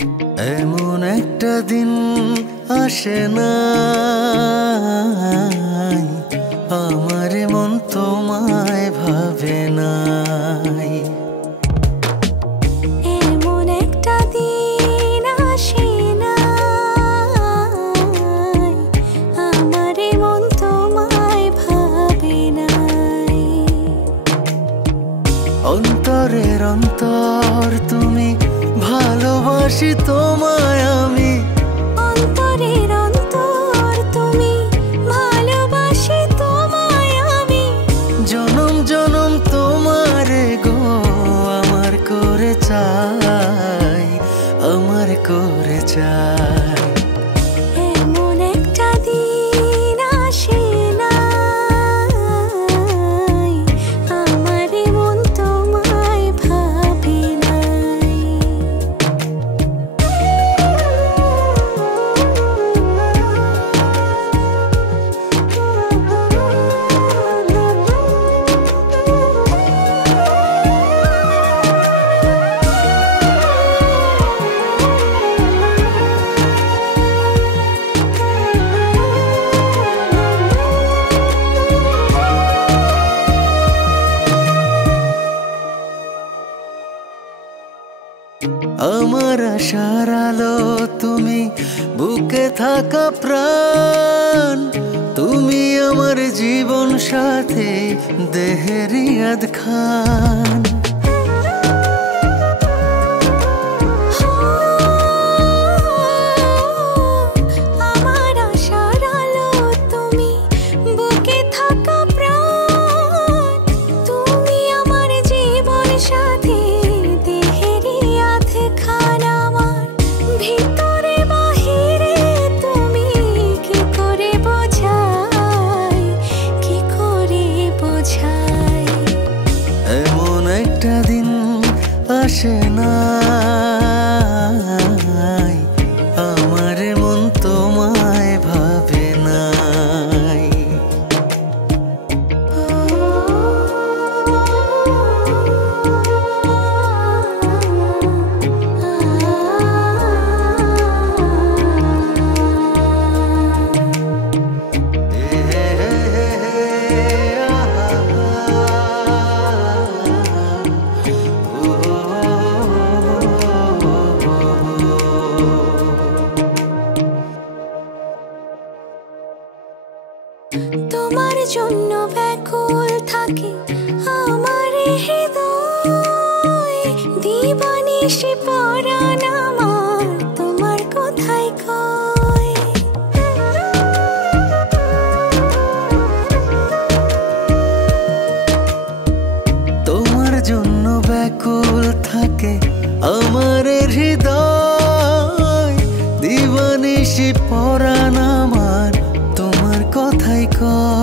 এমন একটা দিন আসে না আমার মন তোমায় ভাবে নাই। এমন একটা দিন আসে না আমার মন তোমায় ভাবে নাই। অন্তরের অন্তর তুমি, ভালোবাসি তোমায় আমি। অন্তরের অন্তর তুমি, ভালোবাসি তোমায় আমি। জনম জনম তোমারে গো আমার করে চাই, আমার করে চাই। এমন একটা দিন আসে না আমার মন তোমায় ভাবে নাই। আমার আশার আলো তুমি, বুকে থাকা প্রাণ তুমি, আমার জীবন সাথী দেহের ইয়াদ খান। আমার আশার আলো তুমি, বুকে থাকা প্রাণ তুমি, আমার জীবন সাথী দেহের ইয়াদ খান। আমার ভিতরে বাহিরে তুমি, কি করে বোঝাই, কি করে বোঝাই। এমন একটা দিন আসে না আমার মন তোমায় ভাবে নাই। তোমার জন্য ব্যাকুল থাকে আমার হৃদয়, দিবানিশি পরাণ আমার তোমার কথাই কয়। তোমার জন্য ব্যাকুল থাকে আমার হৃদয়, দিবানিশি পরাণ আমার তোমার কথাই কয়।